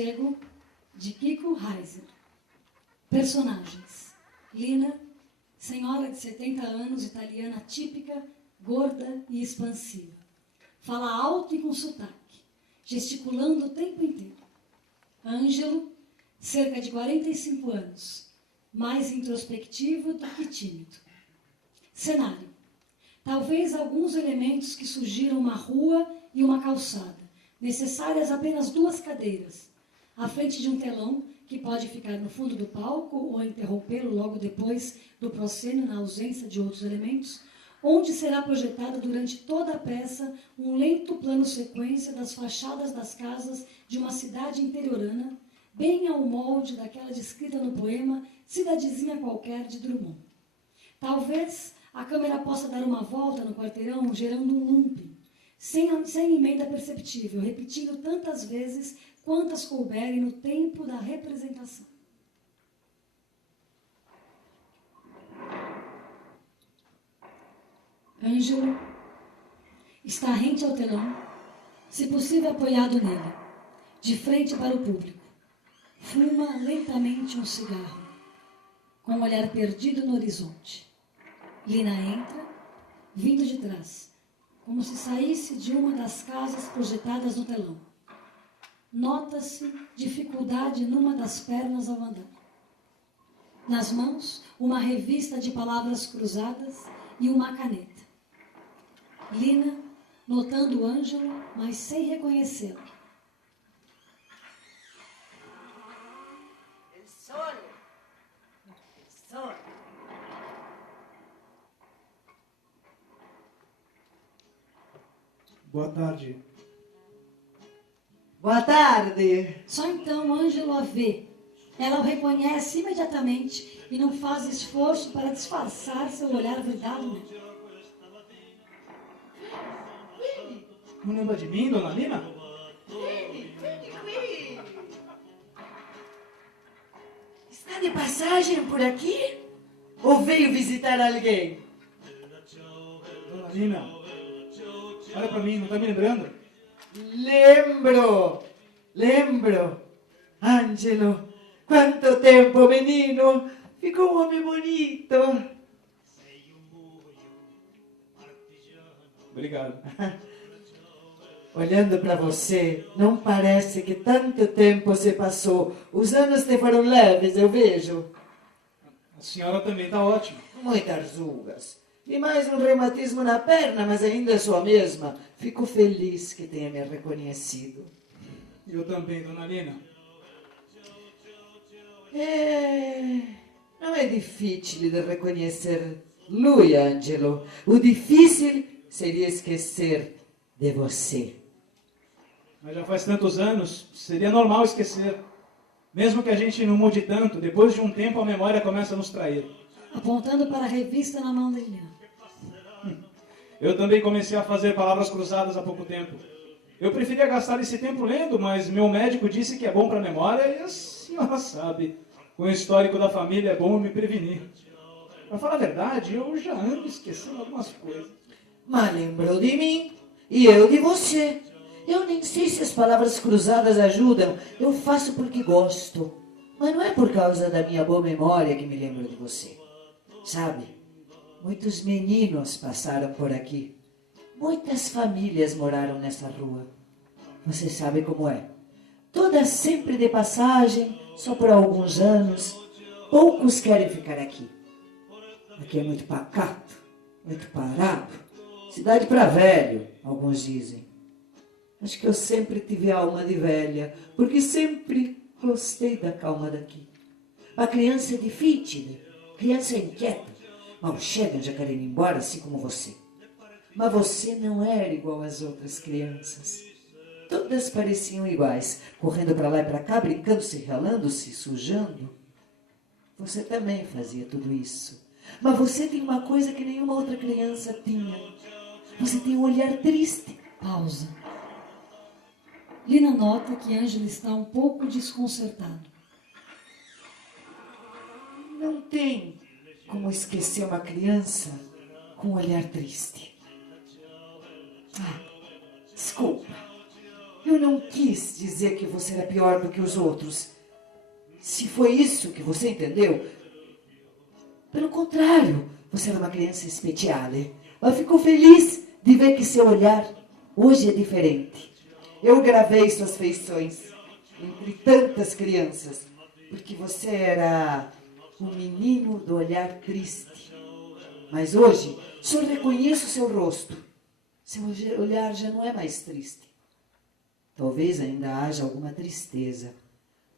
Sossego, de Kiko Reiser. Personagens: Lina, senhora de 70 anos, italiana típica, gorda e expansiva. Fala alto e com sotaque, gesticulando o tempo inteiro. Ângelo, cerca de 45 anos, mais introspectivo do que tímido. Cenário: talvez alguns elementos que surgiram uma rua e uma calçada, necessárias apenas 2 cadeiras, à frente de um telão que pode ficar no fundo do palco ou interrompê-lo logo depois do proscênio na ausência de outros elementos, onde será projetado durante toda a peça um lento plano sequência das fachadas das casas de uma cidade interiorana, bem ao molde daquela descrita no poema Cidadezinha Qualquer, de Drummond. Talvez a câmera possa dar uma volta no quarteirão, gerando um looping, sem emenda perceptível, repetindo tantas vezes quantas couberem no tempo da representação. Ângelo está rente ao telão, se possível apoiado nele, de frente para o público. Fuma lentamente um cigarro, com o olhar perdido no horizonte. Lina entra, vindo de trás, como se saísse de uma das casas projetadas no telão. Nota-se dificuldade numa das pernas ao andar. Nas mãos, uma revista de palavras cruzadas e uma caneta. Lina, notando Ângelo, mas sem reconhecê-lo. El sol. El sol. Boa tarde. Boa tarde. Só então Ângelo a vê. Ela o reconhece imediatamente e não faz esforço para disfarçar seu olhar vidrado nela. Não lembra de mim, dona Lina? Vem qui. Está de passagem por aqui? Ou veio visitar alguém? Dona Lina, olha pra mim, não tá me lembrando? Lembro. Ângelo, quanto tempo, menino. Ficou um homem bonito. Obrigado. Olhando para você, não parece que tanto tempo se passou. Os anos te foram leves, eu vejo. A senhora também tá ótima. Muitas rugas. E mais um reumatismo na perna, mas ainda sou a mesma. Fico feliz que tenha me reconhecido. Eu também, dona Lina. Não é difícil de reconhecer lui, Angelo. O difícil seria esquecer de você. Mas já faz tantos anos, seria normal esquecer. Mesmo que a gente não mude tanto, depois de um tempo a memória começa a nos trair. Apontando para a revista na mão de Lina. Eu também comecei a fazer palavras cruzadas há pouco tempo. Eu preferia gastar esse tempo lendo, mas meu médico disse que é bom para a memória e a senhora sabe. Com o histórico da família é bom me prevenir. Para falar a verdade, eu já ando esquecendo algumas coisas. Mas lembrou de mim e eu de você. Eu nem sei se as palavras cruzadas ajudam. Eu faço porque gosto. Mas não é por causa da minha boa memória que me lembro de você. Sabe, muitos meninos passaram por aqui. Muitas famílias moraram nessa rua. Você sabe como é. Todas sempre de passagem, só por alguns anos. Poucos querem ficar aqui. Aqui é muito pacato, muito parado. Cidade para velho, alguns dizem. Acho que eu sempre tive alma de velha, porque sempre gostei da calma daqui. A criança é difícil, criança inquieta. Mal chegam já querem ir embora, assim como você. Mas você não era igual às outras crianças. Todas pareciam iguais, correndo para lá e para cá, brincando-se, ralando-se, sujando. Você também fazia tudo isso. Mas você tem uma coisa que nenhuma outra criança tinha. Você tem um olhar triste. Pausa. Lina nota que Ângelo está um pouco desconcertado. Não tem como esquecer uma criança com um olhar triste. Desculpa. Eu não quis dizer que você era pior do que os outros. Se foi isso que você entendeu, pelo contrário, você era uma criança especial. Eu fico feliz de ver que seu olhar hoje é diferente. Eu gravei suas feições entre tantas crianças, porque você era um menino do olhar triste. Mas hoje, só reconheço seu rosto. Seu olhar já não é mais triste. Talvez ainda haja alguma tristeza,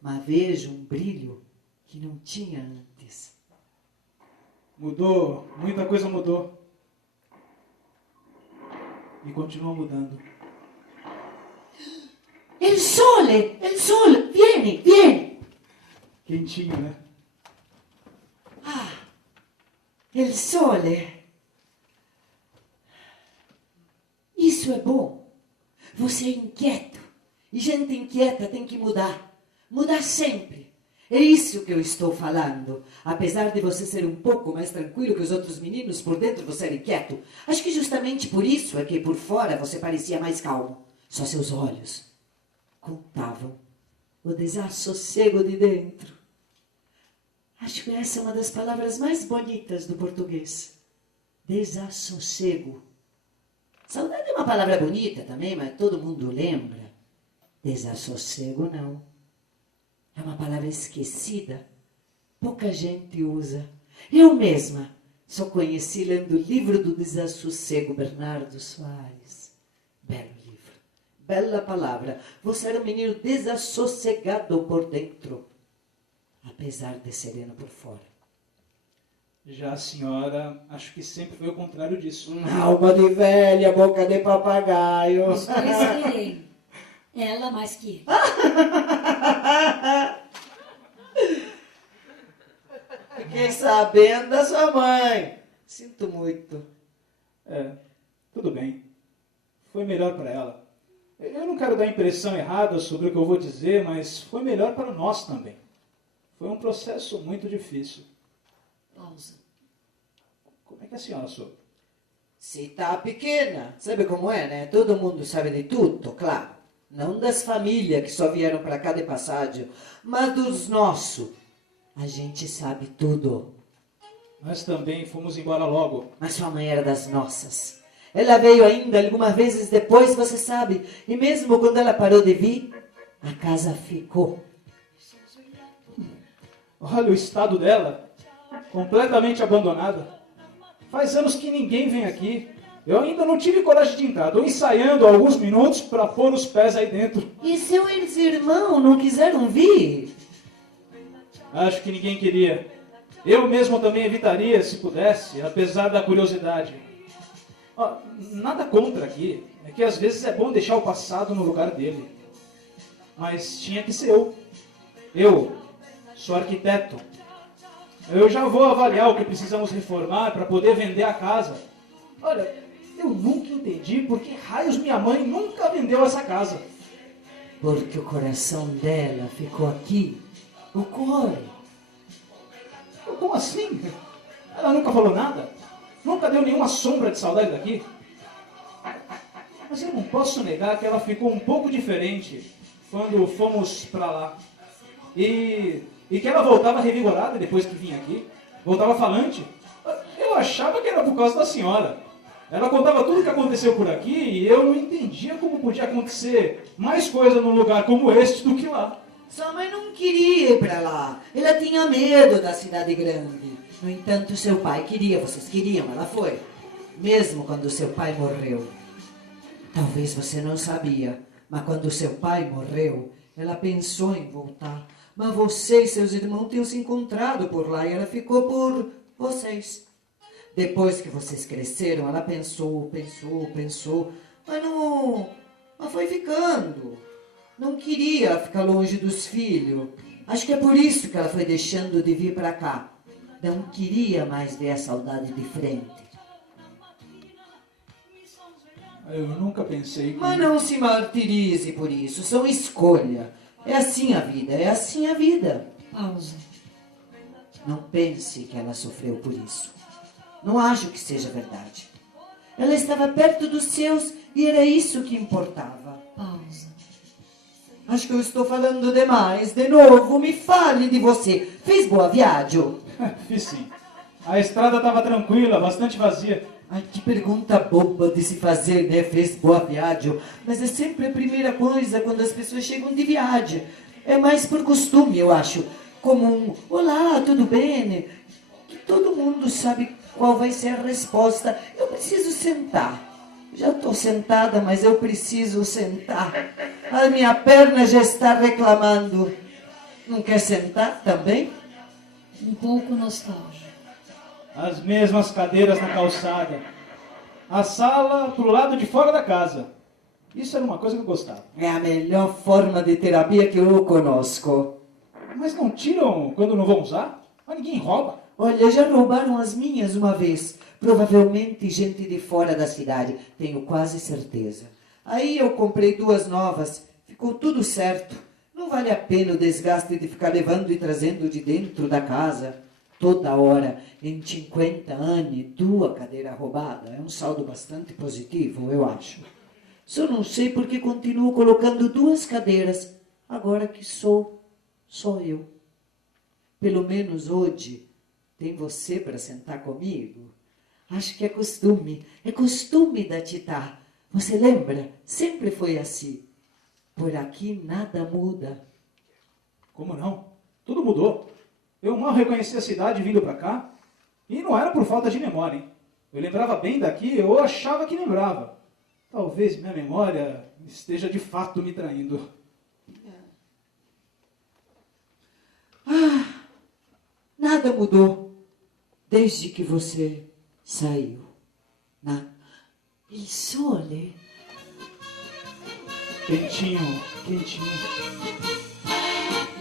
mas vejo um brilho que não tinha antes. Mudou, muita coisa mudou. E continua mudando. El sole, viene. Quentinho, né? Ah, el sole. Isso é bom. Você é inquieto. E gente inquieta tem que mudar. Mudar sempre. É isso que eu estou falando. Apesar de você ser um pouco mais tranquilo que os outros meninos, por dentro você era inquieto. Acho que justamente por isso é que por fora você parecia mais calmo. Só seus olhos contavam o desassossego de dentro. Acho que essa é uma das palavras mais bonitas do português. Desassossego. Saudade é uma palavra bonita também, mas todo mundo lembra. Desassossego não. É uma palavra esquecida. Pouca gente usa. Eu mesma só conheci lendo o livro do Desassossego, Bernardo Soares. Belo livro. Bela palavra. Você era um menino desassossegado por dentro, apesar de sereno por fora. Já a senhora, acho que sempre foi o contrário disso. Alma de velha, boca de papagaio. Os dois querem. Ela mais que eu. Fiquei sabendo da sua mãe. Sinto muito. Tudo bem. Foi melhor para ela. Eu não quero dar impressão errada sobre o que eu vou dizer, mas foi melhor para nós também. Foi um processo muito difícil. Pausa. Como é que a senhora soube? Se tá pequena, sabe como é, né? Todo mundo sabe de tudo, claro. Não das famílias que só vieram para cá de passagem, mas dos nossos. A gente sabe tudo. Nós também fomos embora logo. Mas sua mãe era das nossas. Ela veio ainda algumas vezes depois, você sabe. E mesmo quando ela parou de vir, a casa ficou. Olha o estado dela. Completamente abandonada. Faz anos que ninguém vem aqui. Eu ainda não tive coragem de entrar. Estou ensaiando alguns minutos para pôr os pés aí dentro. E seus irmãos não quiseram vir? Acho que ninguém queria. Eu mesmo também evitaria, se pudesse, apesar da curiosidade. Nada contra aqui. É que às vezes é bom deixar o passado no lugar dele. Mas tinha que ser eu. Eu sou arquiteto. Eu já vou avaliar o que precisamos reformar para poder vender a casa. Olha, eu nunca entendi por que raios minha mãe nunca vendeu essa casa. Porque o coração dela ficou aqui. O core. Como assim? Ela nunca falou nada? Nunca deu nenhuma sombra de saudade daqui? Mas eu não posso negar que ela ficou um pouco diferente quando fomos para lá. E que ela voltava revigorada depois que vinha aqui. Voltava falante. Eu achava que era por causa da senhora. Ela contava tudo o que aconteceu por aqui e eu não entendia como podia acontecer mais coisa num lugar como este do que lá. Sua mãe não queria ir para lá. Ela tinha medo da cidade grande. No entanto, seu pai queria, vocês queriam, ela foi. Mesmo quando seu pai morreu. Talvez você não sabia, mas quando seu pai morreu, ela pensou em voltar. Mas você e seus irmãos tinham se encontrado por lá e ela ficou por vocês. Depois que vocês cresceram, ela pensou, mas foi ficando. Não queria ficar longe dos filhos. Acho que é por isso que ela foi deixando de vir para cá. Não queria mais ver a saudade de frente. Eu nunca pensei que... Mas não se martirize por isso, são escolha. É assim a vida, é assim a vida. Pausa. Não pense que ela sofreu por isso. Não acho que seja verdade. Ela estava perto dos seus e era isso que importava. Pausa. Acho que eu estou falando demais. De novo, me fale de você. Fez boa viagem? Fiz sim. A estrada estava tranquila, bastante vazia. Ai, que pergunta boba de se fazer, né? Fez boa viagem. Mas é sempre a primeira coisa quando as pessoas chegam de viagem. É mais por costume, eu acho. Como um olá, tudo bem? Que todo mundo sabe qual vai ser a resposta. Eu preciso sentar. Já estou sentada, mas eu preciso sentar. A minha perna já está reclamando. Não quer sentar também? Um pouco nostálgico. As mesmas cadeiras na calçada. A sala pro lado de fora da casa. Isso era uma coisa que eu gostava. É a melhor forma de terapia que eu conosco. Mas não tiram quando não vão usar? Mas ninguém rouba. Olha, já roubaram as minhas uma vez. Provavelmente gente de fora da cidade. Tenho quase certeza. Aí eu comprei 2 novas. Ficou tudo certo. Não vale a pena o desgaste de ficar levando e trazendo de dentro da casa. Toda hora, em 50 anos, 2 cadeiras roubadas. É um saldo bastante positivo, eu acho. Só não sei porque continuo colocando 2 cadeiras. Agora que sou eu. Pelo menos hoje tem você para sentar comigo. Acho que é costume da Titá. Você lembra? Sempre foi assim. Por aqui nada muda. Como não? Tudo mudou. Eu mal reconheci a cidade vindo para cá. E não era por falta de memória, hein? Eu lembrava bem daqui, eu achava que lembrava. Talvez minha memória esteja de fato me traindo. Nada mudou desde que você saiu. Il sole. Quentinho, quentinho.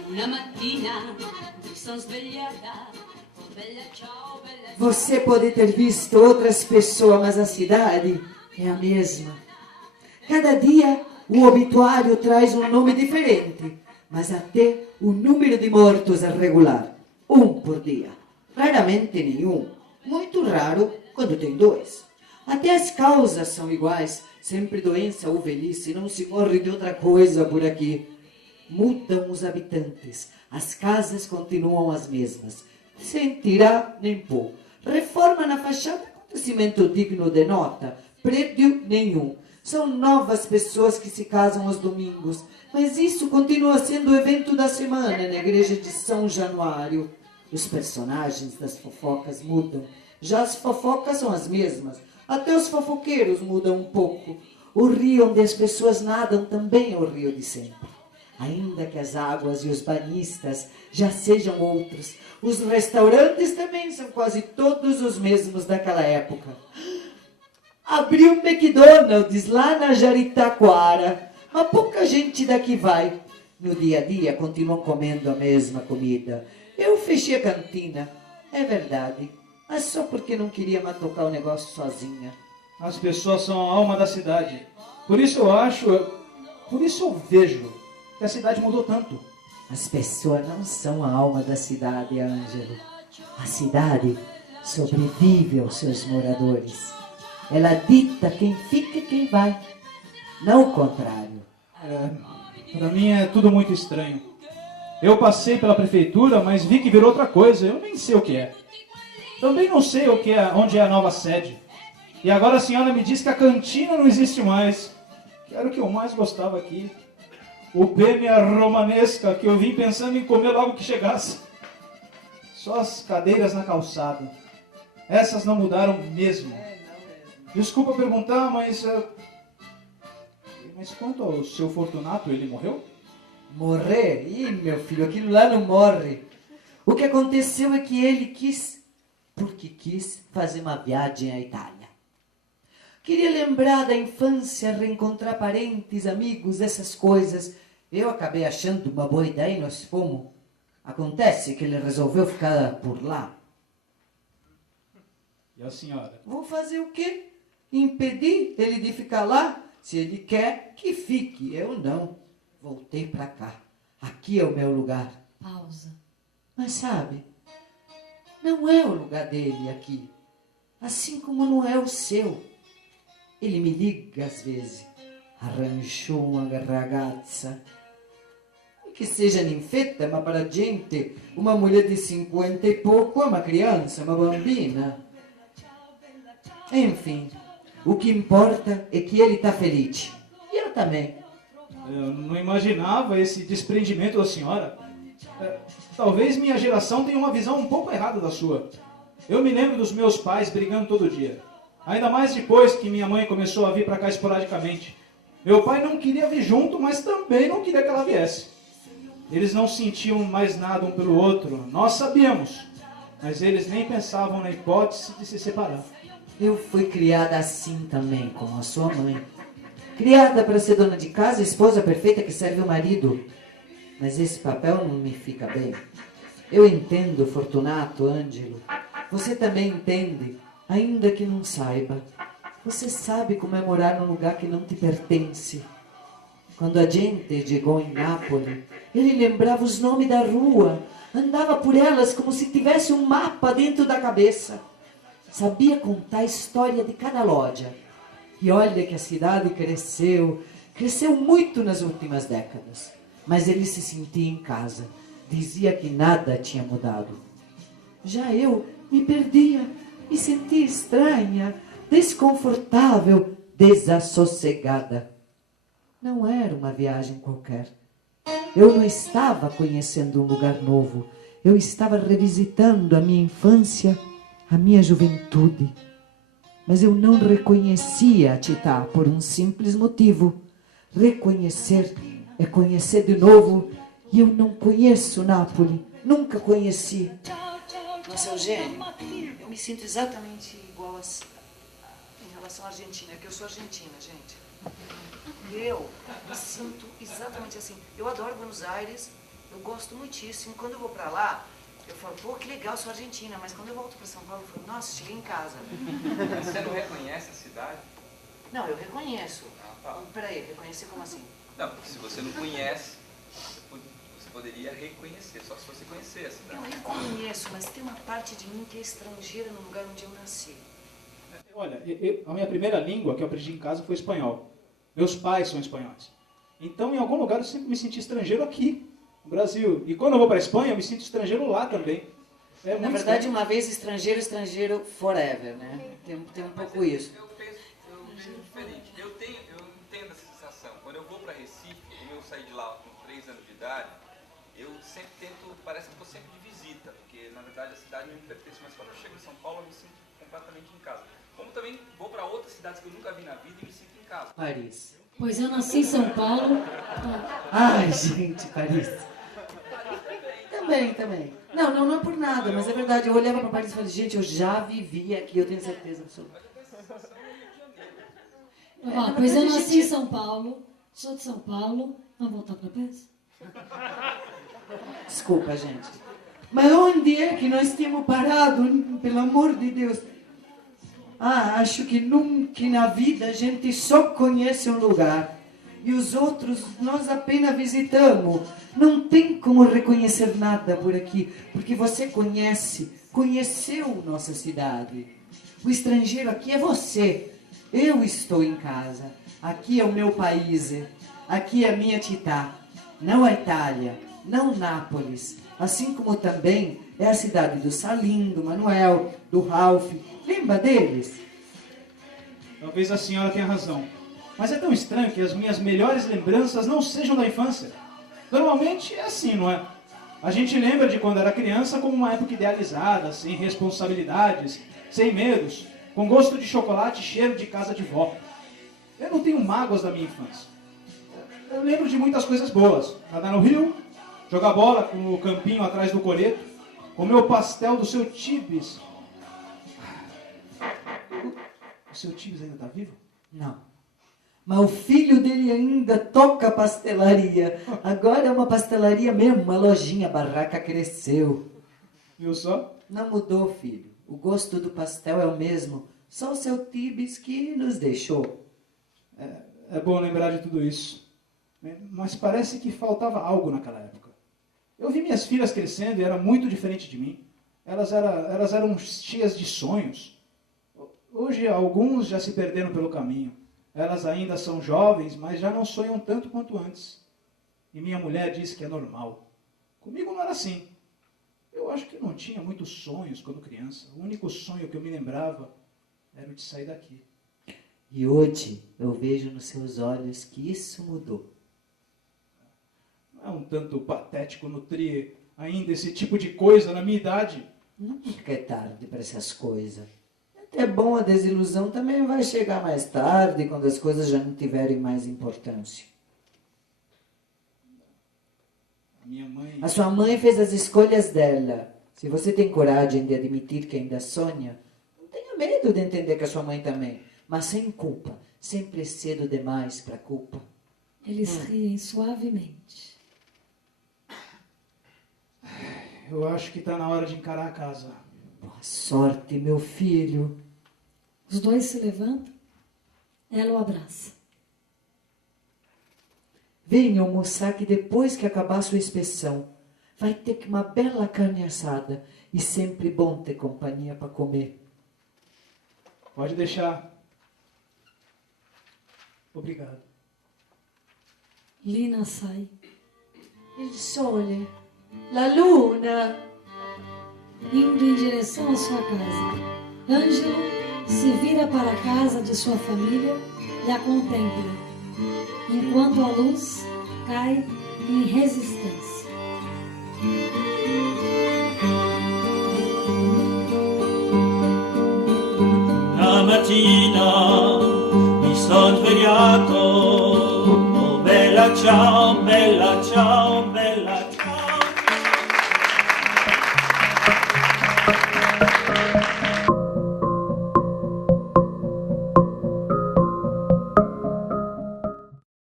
Una mattina mi sono svegliata. Oh, bella ciao, bella ciao. Você pode ter visto outras pessoas, mas a cidade é a mesma. Cada dia o obituário traz um nome diferente, mas até o número de mortos é regular. 1 por dia. Raramente nenhum. Muito raro quando tem 2. Até as causas são iguais. Sempre doença ou velhice. Não se morre de outra coisa por aqui. Mudam os habitantes. As casas continuam as mesmas. Sem tirar nem pôr. Reforma na fachada, acontecimento digno de nota. Prédio nenhum. São novas pessoas que se casam aos domingos. Mas isso continua sendo o evento da semana na igreja de São Januário. Os personagens das fofocas mudam. Já as fofocas são as mesmas. Até os fofoqueiros mudam um pouco. O rio onde as pessoas nadam também é o rio de sempre. Ainda que as águas e os banhistas já sejam outros, os restaurantes também são quase todos os mesmos daquela época. Abriu um McDonald's lá na Jaritaquara. Mas pouca gente daqui vai. No dia a dia continuam comendo a mesma comida. Eu fechei a cantina. É verdade. Mas só porque não queria mais tocar o negócio sozinha. As pessoas são a alma da cidade. Por isso eu vejo que a cidade mudou tanto. As pessoas não são a alma da cidade, Ângelo. A cidade sobrevive aos seus moradores. Ela dita quem fica e quem vai. Não o contrário. Para mim é tudo muito estranho. Eu passei pela prefeitura, mas vi que virou outra coisa. Eu nem sei o que é. Também não sei onde é a nova sede. E agora a senhora me diz que a cantina não existe mais. Que era o que eu mais gostava aqui. O pêmia romanesca, que eu vim pensando em comer logo que chegasse. Só as cadeiras na calçada. Essas não mudaram mesmo. Desculpa perguntar, mas quanto ao seu Fortunato, ele morreu? Morrer? Ih, meu filho, aquilo lá não morre. O que aconteceu é que ele quis fazer uma viagem à Itália. Queria lembrar da infância, reencontrar parentes, amigos, essas coisas. Eu acabei achando uma boa ideia e nós fomos. Acontece que ele resolveu ficar por lá. E a senhora? Vou fazer o quê? Impedir ele de ficar lá? Se ele quer, que fique. Eu não. Voltei para cá. Aqui é o meu lugar. Pausa. Mas sabe, não é o lugar dele aqui. Assim como não é o seu. Ele me liga às vezes. Arranjou uma ragazza. que seja ninfetta, mas para a gente, uma mulher de 50 e pouco é uma criança, uma bambina. Enfim, o que importa é que ele está feliz. E eu também. Eu não imaginava esse desprendimento da senhora. Talvez minha geração tenha uma visão um pouco errada da sua. Eu me lembro dos meus pais brigando todo dia. Ainda mais depois que minha mãe começou a vir para cá esporadicamente. Meu pai não queria vir junto, mas também não queria que ela viesse. Eles não sentiam mais nada um pelo outro. Nós sabíamos, mas eles nem pensavam na hipótese de se separar. Eu fui criada assim também, como a sua mãe. Criada para ser dona de casa, esposa perfeita que serve o marido. Mas esse papel não me fica bem. Eu entendo, Fortunato, Ângelo. Você também entende, ainda que não saiba. Você sabe como é morar num lugar que não te pertence. Quando a gente chegou em Nápoles, ele lembrava os nomes da rua, andava por elas como se tivesse um mapa dentro da cabeça. Sabia contar a história de cada loja. E olha que a cidade cresceu muito nas últimas décadas. Mas ele se sentia em casa, dizia que nada tinha mudado. Já eu me perdia, me sentia estranha, desconfortável, desassossegada. Não era uma viagem qualquer. Eu não estava conhecendo um lugar novo. Eu estava revisitando a minha infância, a minha juventude. Mas eu não reconhecia a Città por um simples motivo. Reconhecer é conhecer de novo, e eu não conheço Nápoles. Nunca conheci. Nossa, Eugênio, eu me sinto exatamente igual em relação à Argentina, que eu sou argentina, gente. Eu me sinto exatamente assim. Eu adoro Buenos Aires, eu gosto muitíssimo. Quando eu vou pra lá, eu falo, pô, que legal, sou argentina. Mas quando eu volto pra São Paulo, eu falo, nossa, cheguei em casa. Você não reconhece a cidade? Não, eu reconheço. Tá. Peraí, reconhecer como assim? Não, porque se você não conhece, você poderia reconhecer, só se você conhecer a cidade. Eu reconheço, mas tem uma parte de mim que é estrangeira no lugar onde eu nasci. Olha, a minha primeira língua que eu aprendi em casa foi espanhol. Meus pais são espanhóis. Então, em algum lugar, eu sempre me senti estrangeiro aqui, no Brasil. E quando eu vou para a Espanha, eu me sinto estrangeiro lá também. Na verdade, uma vez estrangeiro, estrangeiro forever, né? Tem um pouco isso. Eu penso diferente. Eu entendo essa sensação. Quando eu vou para Recife, como eu saí de lá com 3 anos de idade, eu sempre tento, parece que estou sempre de visita, porque na verdade a cidade não me pertence, mas quando eu chego em São Paulo eu me sinto completamente em casa. Como também vou para outras cidades que eu nunca vi na vida e me sinto em casa. Paris. Pois eu nasci em São Paulo. Ai, gente, Paris. Também. Não é por nada, mas é verdade. Eu olhava para Paris e falei, gente, eu já vivi aqui, eu tenho certeza absoluta. Pois eu nasci em São Paulo, sou de São Paulo. Vamos voltar para Pés? Desculpa, gente. Mas onde é que nós temos parado, pelo amor de Deus? Acho que nunca na vida a gente só conhece um lugar. E os outros nós apenas visitamos. Não tem como reconhecer nada por aqui. Porque você conheceu nossa cidade. O estrangeiro aqui é você. Eu estou em casa. Aqui é o meu país. Aqui é a minha Città. Não a Itália. Não Nápoles. Assim como também é a cidade do Salim, do Manuel, do Ralph. Lembra deles? Talvez a senhora tenha razão. Mas é tão estranho que as minhas melhores lembranças não sejam da infância. Normalmente é assim, não é? A gente lembra de quando era criança como uma época idealizada, sem responsabilidades, sem medos, com gosto de chocolate e cheiro de casa de vó. Eu não tenho mágoas da minha infância. Eu lembro de muitas coisas boas. Nadar no rio, jogar bola no campinho atrás do coreto, comer o pastel do seu Tibes. O seu Tibes ainda está vivo? Não. Mas o filho dele ainda toca pastelaria. Agora é uma pastelaria mesmo, uma lojinha, a barraca cresceu. Viu só? Não mudou, filho. O gosto do pastel é o mesmo. Só o seu Tibes que nos deixou. É bom lembrar de tudo isso. Mas parece que faltava algo naquela época. Eu vi minhas filhas crescendo e era muito diferente de mim. Elas eram cheias de sonhos. Hoje alguns já se perderam pelo caminho. Elas ainda são jovens, mas já não sonham tanto quanto antes. E minha mulher disse que é normal. Comigo não era assim. Eu acho que não tinha muitos sonhos quando criança. O único sonho que eu me lembrava era o de sair daqui. E hoje eu vejo nos seus olhos que isso mudou. Não é um tanto patético nutrir ainda esse tipo de coisa na minha idade? Nunca é tarde para essas coisas. Até bom, a desilusão também vai chegar mais tarde, quando as coisas já não tiverem mais importância. Minha mãe... A sua mãe fez as escolhas dela. Se você tem coragem de admitir que ainda sonha, não tenha medo de entender que a sua mãe também. Mas sem culpa. Sempre é cedo demais para culpa. Eles riem suavemente. Eu acho que está na hora de encarar a casa. Boa sorte, meu filho. Os dois se levantam. Ela o abraça. Venha almoçar que depois que acabar sua inspeção, vai ter que uma bela carne assada. E sempre bom ter companhia para comer. Pode deixar. Obrigado. Lina sai. Il sole, la luna. Indo em direção à sua casa. Ângelo se vira para a casa de sua família e a contempla, enquanto a luz cai em resistência. Una mattina mi son svegliato, oh bella ciao,